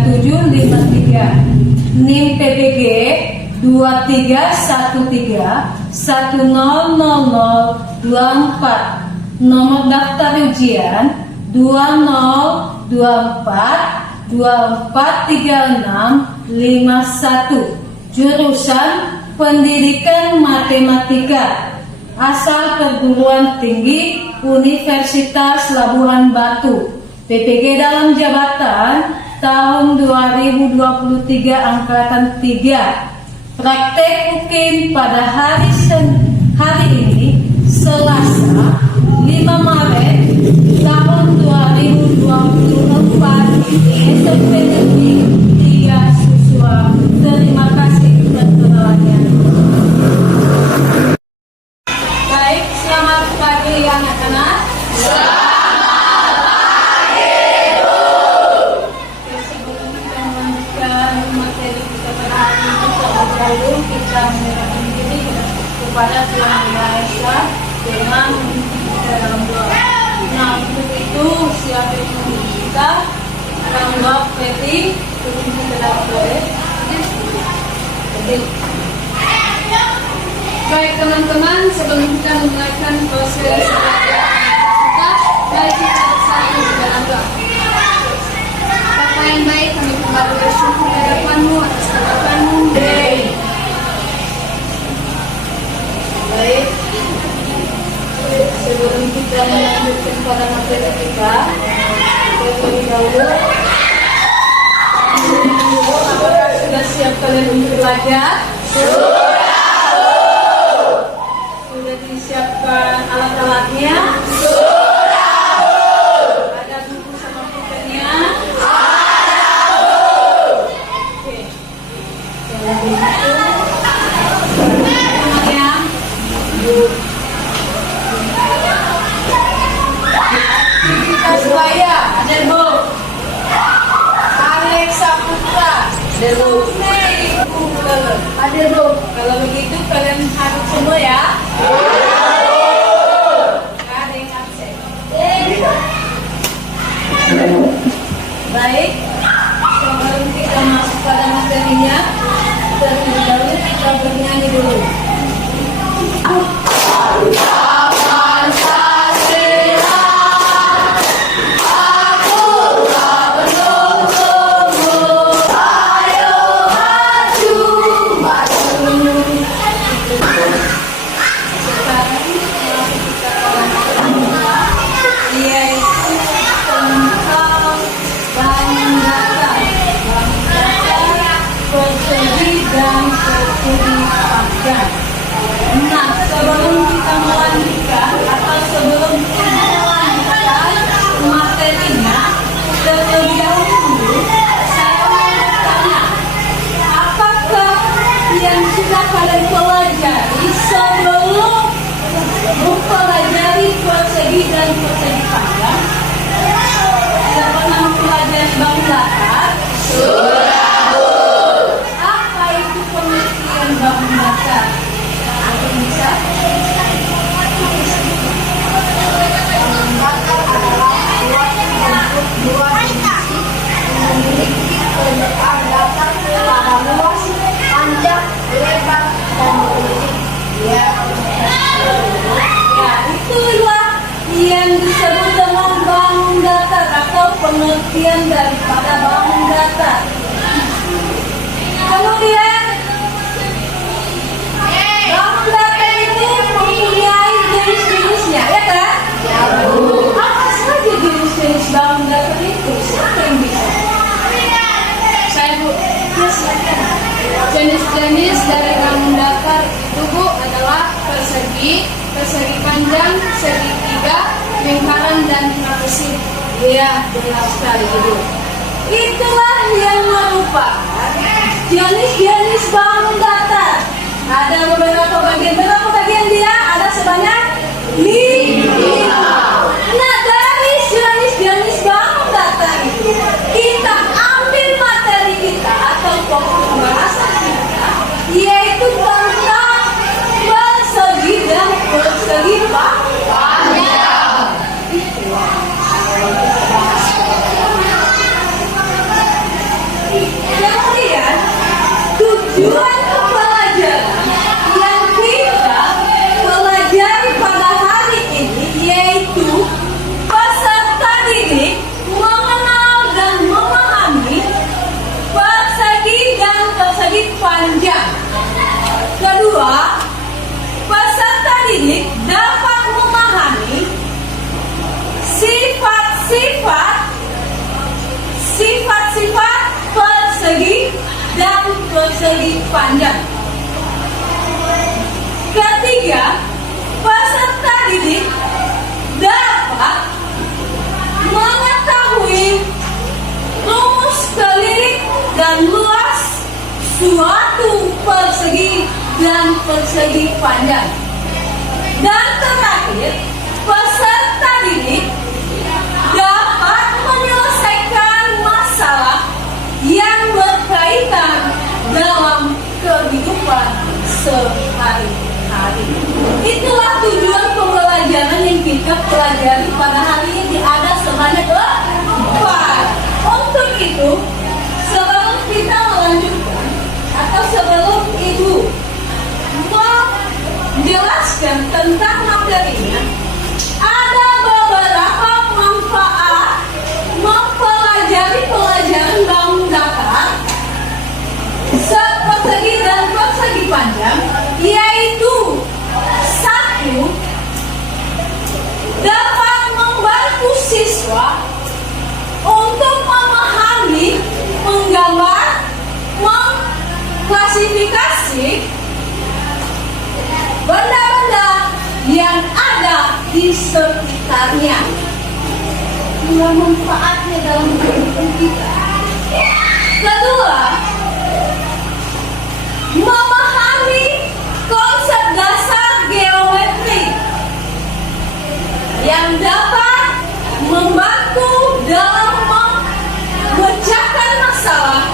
3753. NIM PBG 2313100024. Nomor daftar ujian 2024243651. Jurusan Pendidikan Matematika. Asal perguruan tinggi Universitas Labuhan Batu. PPG dalam jabatan tahun 2023 angkatan 3. Praktek UKIN pada hari ini Selasa 5 Maret tahun 2024 SMP Negeri 3 Susua. Terima kasih perkenalannya. Baik, selamat pagi anak-anak. Selamat pagi, Bu. Sebelum kita melanjutkan materi kita pada hari ini, terlebih dahulu kita menyerahkan diri kepada Tuhan Yang Esa dengan kita dalam doa. Nah, untuk itu siapa yang memimpin kita dalam doa Peti, memimpin kita dalam doa. Baik teman-teman, sebelum kita memulaikan proses kita, mari kita bersatu di dalam doa. Bapa yang baik, kami kembali bersyukur di hadapan-Mu atas kebaikan-Mu. Baik, sebelum kita melanjutkan pada materi kita terlebih dahulu, apakah sudah siap kalian untuk belajar? Sudah disiapkan alat-alatnya? Ada buku sama pulpennya? Oke. Kalau begitu, semuanya kita sebaya, ada Bu Alexa Putra, ada Bu ada Bu. Kalau begitu kalian harus semua ya. Nggak ada yang absen. Baik, sebelum kita masuk pada materinya, terlebih dahulu kita bernyanyi dulu. Nah, sebelum kita melanjutkan atau sebelum kita melanjutkan materinya, terlebih dahulu saya mau bertanya, apakah yang sudah kalian pelajari sebelum mempelajari persegi dan persegi panjang? Sudah pernah mempelajari bangun datar? Apa itu pengertian bangun datar? Bisa? Dua dimensi memiliki bentuk datar pada luas, panjang, lebar, dan berbentuk. Ya, itulah yang disebut dengan bangun datar atau pengertian daripada bangun datar. Kemudian bangun datar itu mempunyai jenis-jenisnya, ya kan? Ya, Bu. Apa saja jenis-jenis bangun datar itu? Siapa yang bisa? Saya, Bu. Ya, silakan. Jenis-jenis dari bangun datar itu, Bu, adalah persegi, persegi panjang, segitiga, lingkaran, dan trapezid. Iya, benar sekali, Bu. Itulah yang merupakan jenis-jenis bangun datar. Ada beberapa bagian. Berapa bagian dia? Ada sebanyak 5. Nah, dari jenis-jenis bangun datar itu kita ambil materi kita atau pokok pembahasan kita, yaitu tentang persegi dan persegi panjang. tujuan pembelajaran yang kita pelajari pada hari ini yaitu peserta didik mengenal dan memahami persegi dan persegi panjang. Kedua, peserta didik dapat memahami sifat-sifat persegi dan persegi panjang. Ketiga, peserta didik dapat mengetahui rumus keliling dan luas suatu persegi dan persegi panjang. Dan terakhir, peserta didik dapat menyelesaikan masalah yang berkaitan dalam kehidupan sehari-hari. Itulah tujuan pembelajaran yang kita pelajari pada hari ini, ada sebanyak 4. Untuk itu, sebelum kita melanjutkan atau sebelum Ibu menjelaskan tentang materinya, ada beberapa manfaat mempelajari pelajaran bangun datar persegi dan persegi panjang, yaitu 1. Dapat membantu siswa untuk memahami, menggambar, mengklasifikasi benda-benda yang ada di sekitarnya. Inilah manfaatnya dalam kehidupan kita. Kedua, memahami konsep dasar geometri yang dapat membantu dalam memecahkan masalah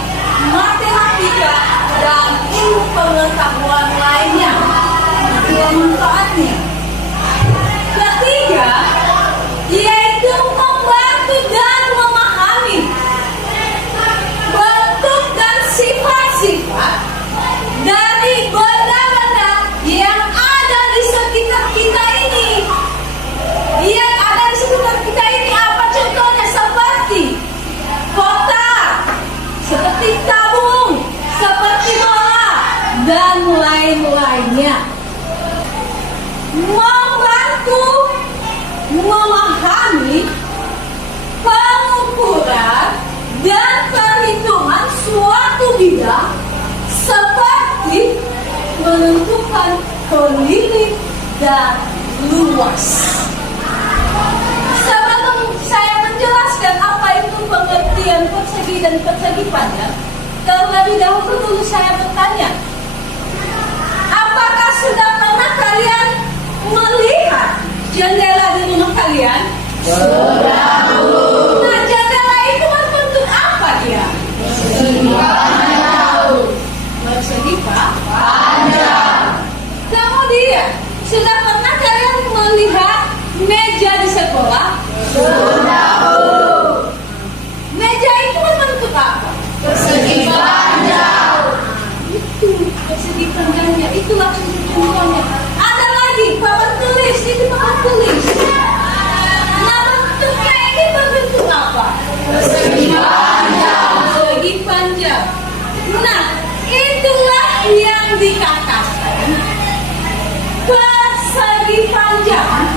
matematika dan ilmu pengetahuan lainnya. Itulah manfaatnya. Ketiga, yaitu membantu dan memahami bentuk dan sifat-sifat dari benda-benda yang ada di sekitar kita ini. Yang ada di sekitar kita ini apa contohnya? Seperti kotak, seperti tabung, seperti bola, dan lain-lainnya. Membantu memahami pengukuran dan perhitungan suatu bidang seperti menentukan keliling dan luas. Sebelum saya menjelaskan apa itu pengertian persegi dan persegi panjang, terlebih dahulu dulu saya bertanya, apakah sudah pernah kalian melihat jendela di rumah kalian? Sudah. Nah, jendela itu berbentuk apa dia? Persegi panjang. Kemudian, sudah pernah kalian melihat meja di sekolah? Sudah. Meja itu berbentuk apa? Persegi panjang. Itu persegi panjangnya, itulah contohnya. Ada lagi papan tulis, itu papan tulis. Nah, bentuknya ini berbentuk apa? Persegi panjang. Persegi panjang. Nah, itulah yang dikatakan persegi panjang.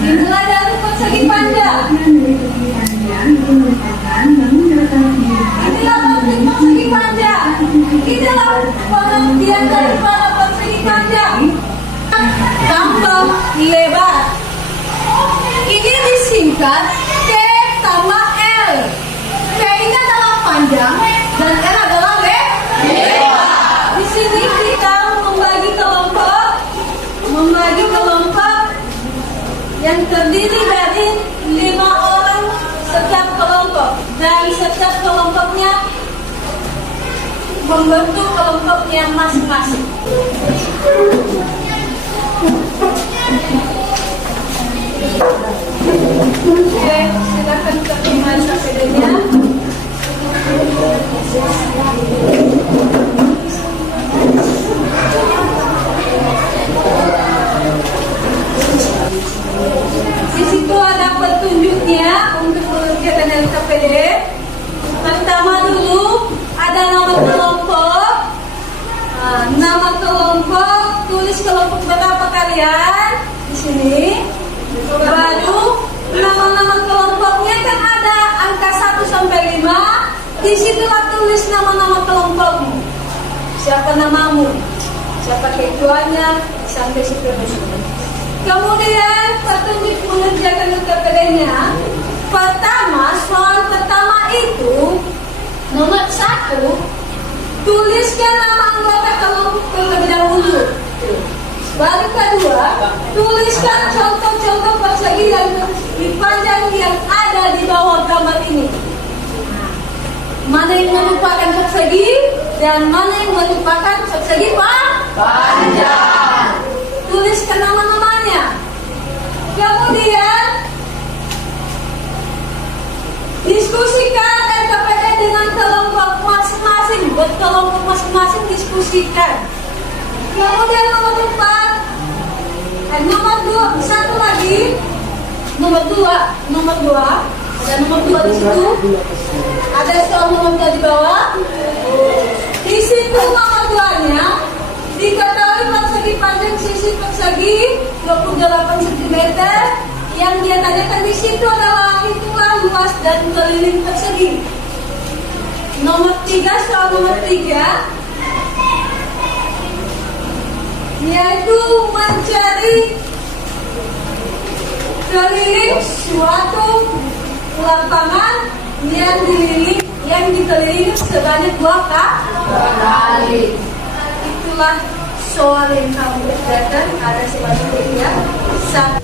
Dimulai dari persegi panjang. Inilah bentuk persegi panjang. Inilah pengertian daripada persegi panjang. Tambah lebar. Ini disingkat T tambah L. T ini adalah panjang dan L adalah lebar. Di sini kita membagi kelompok yang terdiri dari 5 orang setiap kelompok. Dari setiap kelompoknya membentuk kelompoknya masing-masing. Oke, silakan. Silakan terima sepedanya. Di situ ada petunjuknya untuk mengerjakan LKPD. Pertama dulu ada nama kelompok. Nama kelompok, tulis kelompok berapa kalian di sini. Baru nama-nama kelompoknya kan ada angka 1 sampai 5. Di situlah tulis nama-nama kelompokmu. Siapa namamu? Siapa ketuanya? Sampai seterusnya. Kemudian petunjuk mengerjakan LKPD-nya. Pertama, soal pertama itu nomor 1, tuliskan nama anggota kelompok terlebih dahulu. Baru kedua, tuliskan contoh-contoh persegi yang dipandang yang ada di bawah gambar ini. Mana yang merupakan persegi dan mana yang merupakan persegi panjang. Tuliskan nama-namanya. Kemudian diskusikan LKPD dengan kelompok masing-masing. Buat kelompok masing-masing diskusikan. Kemudian nomor 2, satu lagi. Nomor 2, ada nomor 2 di situ. Ada soal nomor 2 di bawah. Di situ nomor 2-nya diketahui persegi panjang sisi persegi 28 cm. Yang dia tanyakan di situ adalah hitungan luas dan keliling persegi. Nomor 3, soal nomor 3, yaitu mencari keliling suatu lapangan yang dikelilingi sebanyak 2 kali. Itulah soal yang kamu kerjakan. Ada sebanyak 3.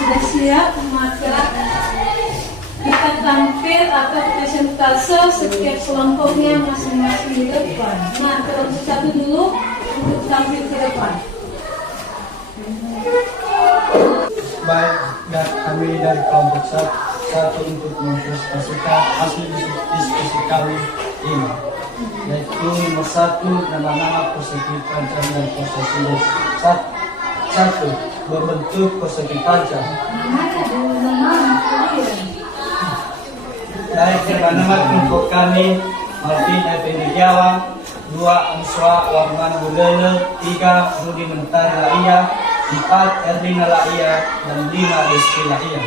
Sudah siap, maka kita tampil atau presentase setiap kelompoknya masing-masing di depan. Nah, kelompok satu dulu untuk tampil ke depan. Baik, dan kami dari kelompok satu untuk mempresentasikan hasil diskusi kami ini, yaitu nomor 1 nama-nama persegi panjang dan persegi lurus. Satu, berbentuk persegi panjang. Dari nama kelompok kami, Martin Effendi Jawa, 2 Answa Warman Bulele, 3 Rudi Mentari Laia, 4 Erlina Laia, dan 5 Rizky Laia.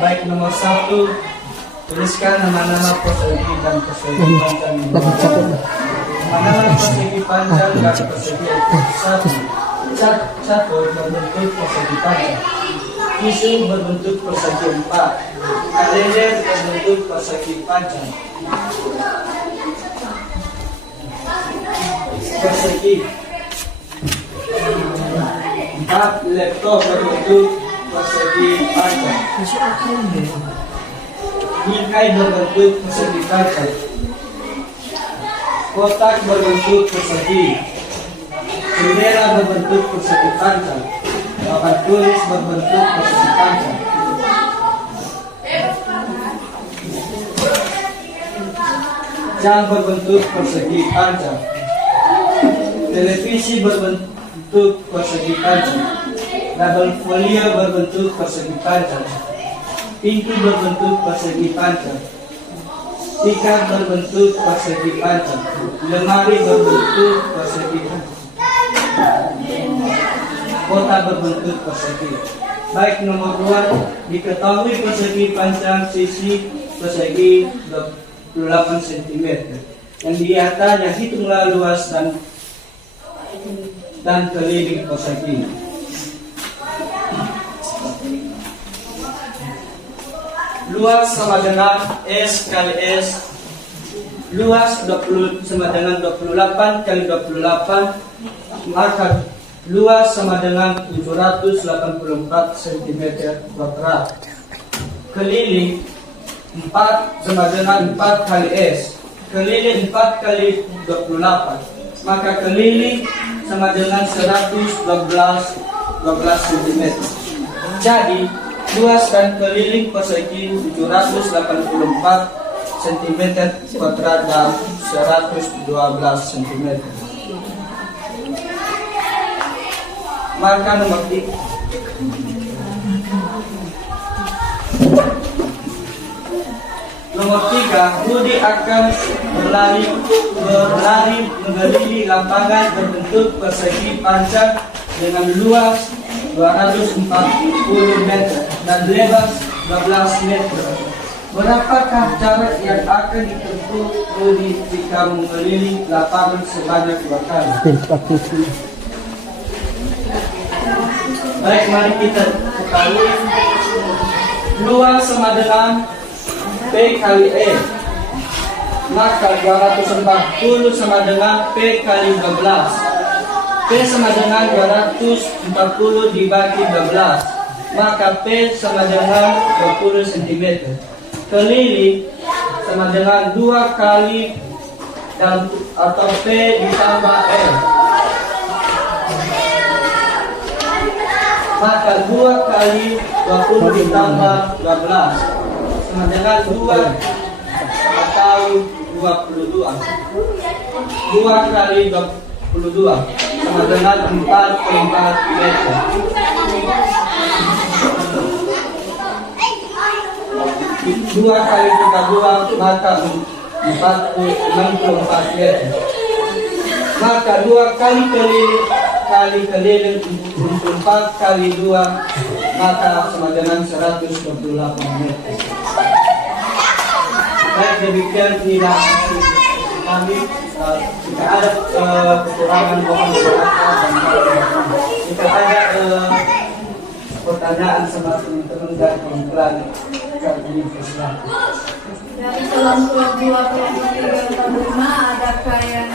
Baik, nomor 1, tuliskan nama-nama persegi dan persegi panjang. Nama-nama persegi panjang dan persegi satu berbentuk persegi panjang. Isu berbentuk persegi 4. Kalender berbentuk persegi panjang. Persegi 4. Laptop berbentuk persegi persegi panjang. Bingkai berbentuk persegi panjang. Kotak berbentuk persegi. Bendera berbentuk persegi panjang. Papan tulis berbentuk persegi panjang. Jam berbentuk persegi panjang. Televisi berbentuk persegi panjang. Label folio berbentuk persegi panjang. Pintu berbentuk persegi panjang. Tikar berbentuk persegi panjang. Lemari berbentuk persegi panjang. Kota berbentuk persegi. Baik, nomor 2, diketahui persegi panjang sisi persegi 28 cm. Yang di atasnya hitunglah luas dan keliling persegi. Luas sama dengan S kali S. Luas 20 sama dengan 28 kali 28, maka luas sama dengan 784 cm kuadrat. Keliling 4 sama dengan 4 kali S. Keliling 4 kali 28, maka keliling sama dengan 112 cm. Jadi luas dan keliling persegi 784 cm kuadrat dan 112 cm. Maka nomor 3. Nomor 3, Budi akan berlari mengelilingi lapangan berbentuk persegi panjang dengan luas 240 meter dan lebar 12 meter. Berapakah jarak yang akan ditempuh Budi jika mengelilingi lapangan sebanyak 2 kali? Baik, mari kita ketahui luas sama dengan P kali E, maka 240 sama dengan P kali 12. P sama dengan 240 dibagi 12, maka P sama dengan 20 cm. Keliling sama dengan 2 kali dan atau P ditambah E, maka 2 kali 20 ditambah 12 sama dengan 2 atau 22. 2 kali 22 sama dengan 44 meter. 2 kali 32 maka 64 meter. Maka 2 kali keliling 4 kali 2 maka sama dengan 128 meter. Baik, demikian tidak kami. Jika ada kekurangan mohon dimaafkan dan jika ada pertanyaan sama teman-teman dan kawan-kawan kami persilakan. Dari kelompok 2, kelompok 3, kelompok 5, adakah yang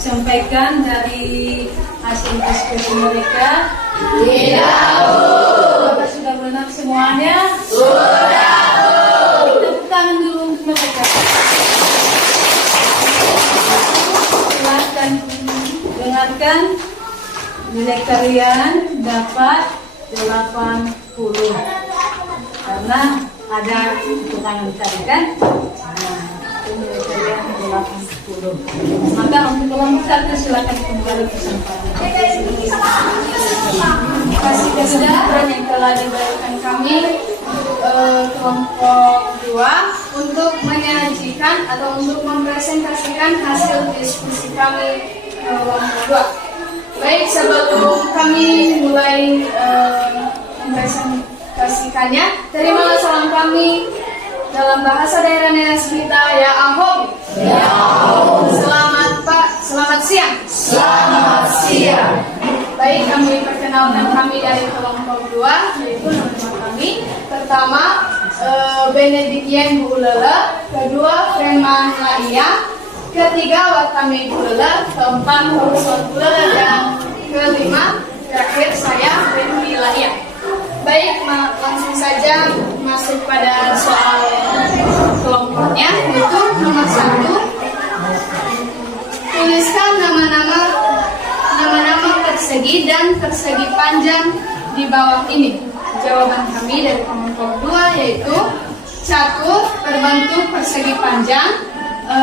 disampaikan dari hasil diskusi mereka? Tidak. Apakah sudah benar semuanya? Sudah. Tepuk tangan dulu untuk mereka. Silahkan dengarkan. Nilai kalian dapat 80 karena ada hitungan tadi kan. Itu nilai kalian 80. Maka untuk kelompok 1 silakan kembali ke tempat. Terima kasih kesempatan yang telah diberikan kami kelompok 2 untuk menyajikan atau untuk mempresentasikan hasil diskusi kami kelompok 2. Baik, sebelum kami mulai mempresentasikannya, terimalah salam kami dalam bahasa daerah Nenes kita, ya Ahom. Ya Ahom. Selamat Pak, selamat siang. Selamat siang. Baik, kami perkenalkan kami dari kelompok 2, yaitu nama kami. Pertama, Benediktian Bu Lele. Kedua, Freman Laia. Ketiga, Watame Bu Lele. Keempat, Profesor Bu Lele. Dan kelima, terakhir saya, Benny Laia. Baik, langsung saja masuk pada soal kelompoknya, yaitu nomor 1. Tuliskan nama-nama persegi dan persegi panjang di bawah ini. Jawaban kami dari kelompok 2 yaitu 1. Berbentuk persegi panjang,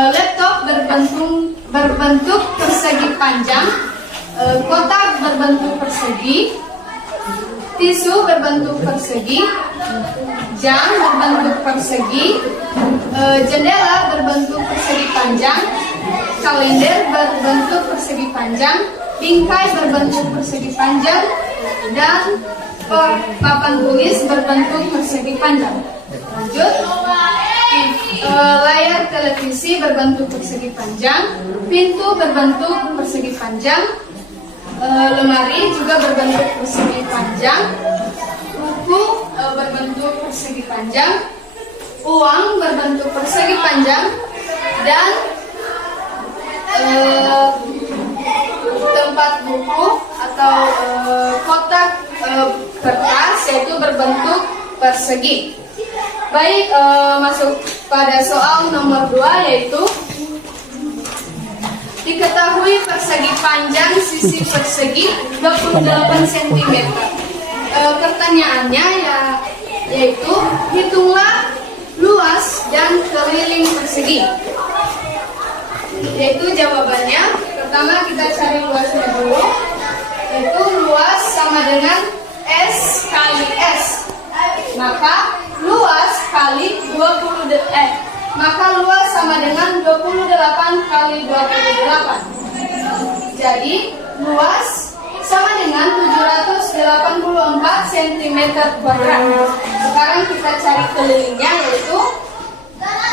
laptop berbentuk persegi panjang, kotak berbentuk persegi, tisu berbentuk persegi, jam berbentuk persegi, jendela berbentuk persegi panjang, kalender berbentuk persegi panjang, bingkai berbentuk persegi panjang, dan papan tulis berbentuk persegi panjang. Lanjut, layar televisi berbentuk persegi panjang, pintu berbentuk persegi panjang, lemari juga berbentuk persegi panjang, buku berbentuk persegi panjang, uang berbentuk persegi panjang, dan tempat buku atau kotak kertas yaitu berbentuk persegi. Baik, masuk pada soal nomor 2 yaitu diketahui persegi panjang sisi persegi 28 cm. Pertanyaannya yaitu hitunglah luas dan keliling persegi. Yaitu jawabannya, pertama kita cari luasnya dulu, yaitu luas sama dengan S kali S. Maka luas kali 20 maka luas sama dengan 28 kali 28. Jadi luas sama dengan 784 cm kuadrat. Sekarang kita cari kelilingnya, yaitu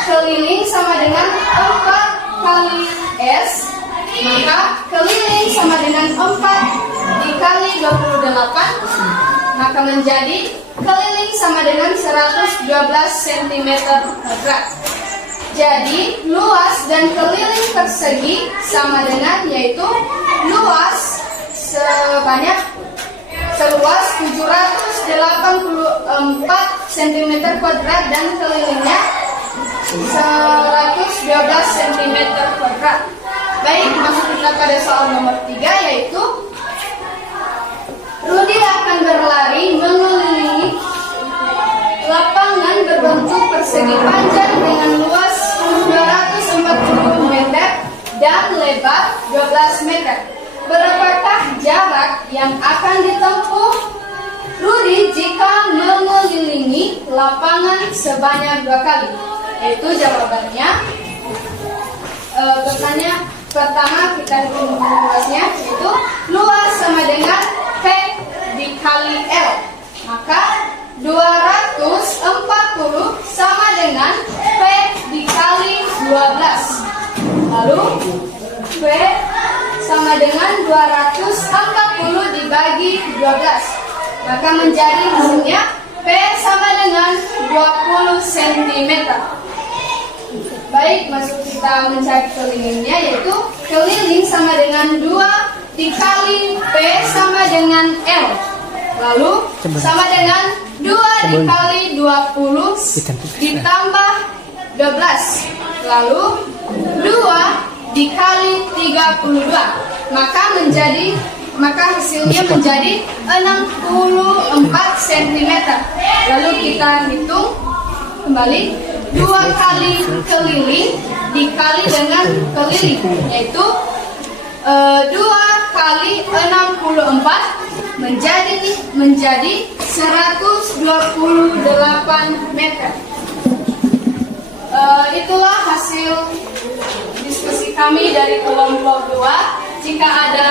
keliling sama dengan 4 kali S. Maka keliling sama dengan 4 dikali 28, maka menjadi keliling sama dengan 112 cm kuadrat. Jadi luas dan keliling persegi sama dengan, yaitu luas seluas 784 cm kuadrat dan kelilingnya 112 cm kuadrat. Baik, masuk kita pada soal nomor 3 yaitu Rudi akan berlari mengelilingi lapangan berbentuk persegi panjang dengan luas 240 meter dan lebar 12 meter. Berapakah jarak yang akan ditempuh Rudi jika mengelilingi lapangan sebanyak 2 kali? Yaitu jawabannya, pertama kita hitung luasnya, yaitu luas sama dengan P dikali L. Maka 240 sama dengan P dikali 12. Lalu P sama dengan 240 dibagi 12. Maka menjadi hasilnya P sama dengan 20 cm. Baik, masuk kita mencari kelilingnya, yaitu keliling sama dengan 2 dikali P sama dengan L. Lalu sama dengan 2 dikali 20 ditambah 12. Lalu 2 dikali 32. Maka hasilnya menjadi 64 cm. Lalu kita hitung kembali. 2 kali keliling dikali dengan keliling, yaitu 2 kali 64 menjadi 128 meter. Itulah hasil diskusi kami dari kelompok 2. Jika ada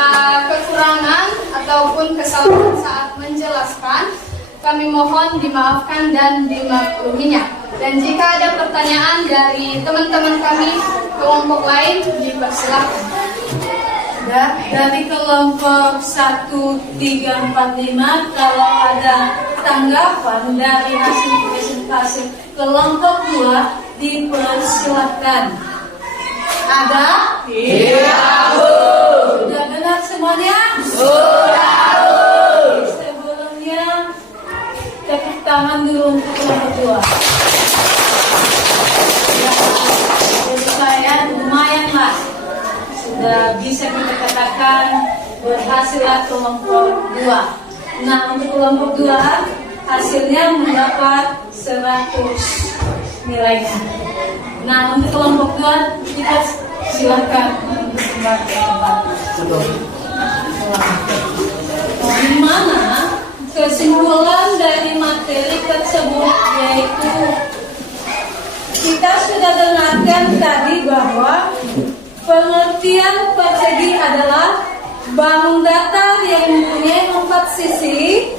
kekurangan ataupun kesalahan saat menjelaskan, kami mohon dimaafkan dan dimakluminya. Dan jika ada pertanyaan dari teman-teman kami kelompok lain, dipersilakan. Dari kelompok 1, 3, 4, 5, kalau ada tanggapan dari hasil presentasi kelompok 2, dipersilakan. Ada? Iya, Bu. Sudah benar semuanya? Sudah, Bu. Sebelumnya tangan dulu untuk kelompok 2. Ya, jadi saya lumayan lah. Sudah bisa kita katakan berhasil kelompok 2. Nah, untuk kelompok 2 hasilnya mendapat 100 nilainya. Nah, untuk kelompok 2 kita silakan untuk kembali ke tempat. Di mana kesimpulan dari materi tersebut yaitu kita sudah dengarkan tadi bahwa pengertian persegi adalah bangun datar yang mempunyai 4 sisi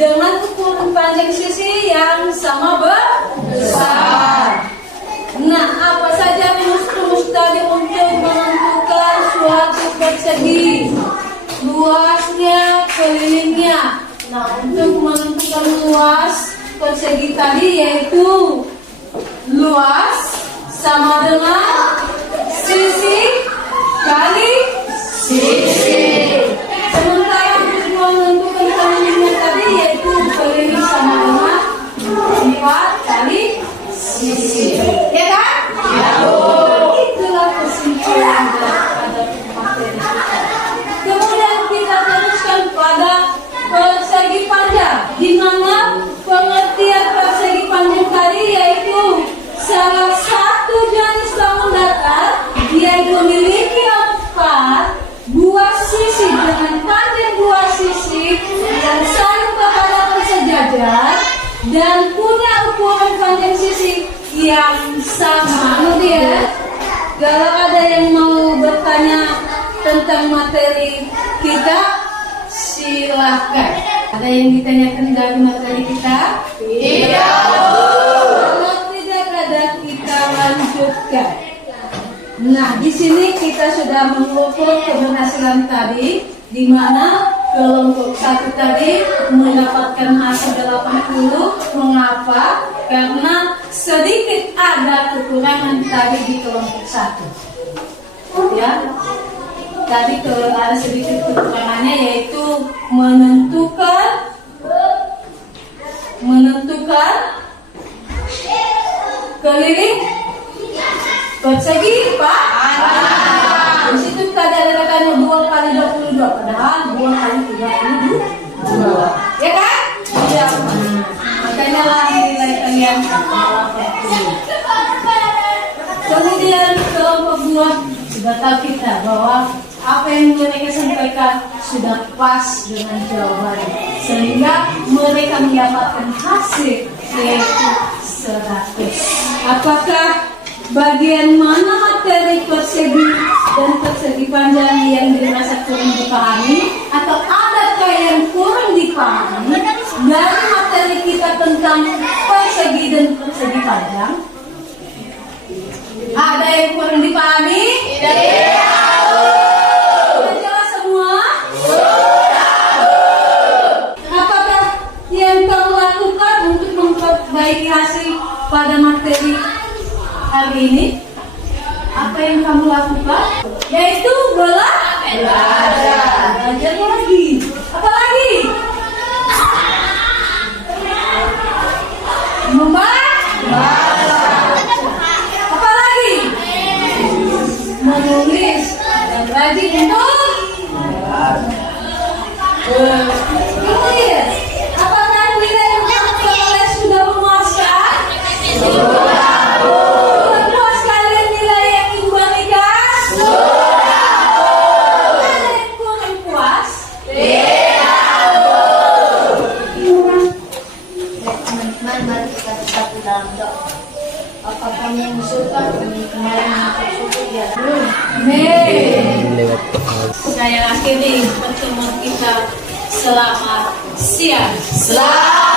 dengan ukuran panjang sisi yang sama besar. Nah, apa saja rumus tadi untuk menentukan suatu persegi? Luasnya, kelilingnya. Nah, untuk menentukan luas persegi tadi yaitu luas sama dengan sisi kali sisi. Sementara untuk menentukan kelilingnya tadi yaitu keliling sama dengan 4 kali sisi. Ya kan? Ya. Itulah kesimpulan dari materi kita. Kemudian kita teruskan pada persegi panjang, di mana pengertian persegi panjang tadi yaitu salah satu jenis bangun datar yang memiliki 4 buah sisi dengan panjang 2 sisi yang saling berhadapan sejajar dan punya ukuran panjang sisi yang sama. Kemudian, kalau ada yang mau bertanya tentang materi kita, silahkan. Ada yang ditanyakan dari materi kita? Tidak. Kalau tidak ada, kita lanjutkan. Nah, di sini kita sudah mengukur keberhasilan tadi, di mana kelompok 1 tadi mendapatkan hasil 80. Mengapa? Karena sedikit ada kekurangan tadi di kelompok 1. Ya, tadi ada sedikit kekurangannya yaitu menentukan keliling persegi panjang. Di situ tadi ada katanya 2 kali 22, padahal 2 kali 32. Ya kan? Iya. Makanya lah nilai kalian 80. Kemudian kelompok 2 sudah tahu kita bahwa apa yang mereka sampaikan sudah pas dengan jawabannya, sehingga mereka mendapatkan hasil yaitu 100. Apakah bagian mana materi persegi dan persegi panjang yang dirasa kurang dipahami, atau adakah yang kurang dipahami dari materi kita tentang persegi dan persegi panjang? Ada yang kurang dipahami? Tidak. Sudah jelas semua? Apakah yang kamu lakukan untuk memperbaiki hasil pada materi hari ini? Apa yang kamu lakukan? Yaitu belajar lagi. Apa lagi? Membaca. Apa lagi? Menulis dan rajin untuk kemudian, apakah nilai yang kalian sudah memuaskan? Sudah. Puas kalian nilai yang ibu berikan? Sudah. Ada yang kurang puas? Tidak. Teman-teman, mari kita bersatu dalam doa. Apa kami yang bersyukur kami kemarin bersyukur ya. Amin. Saya akhiri pertemuan kita. Selamat siang. Selamat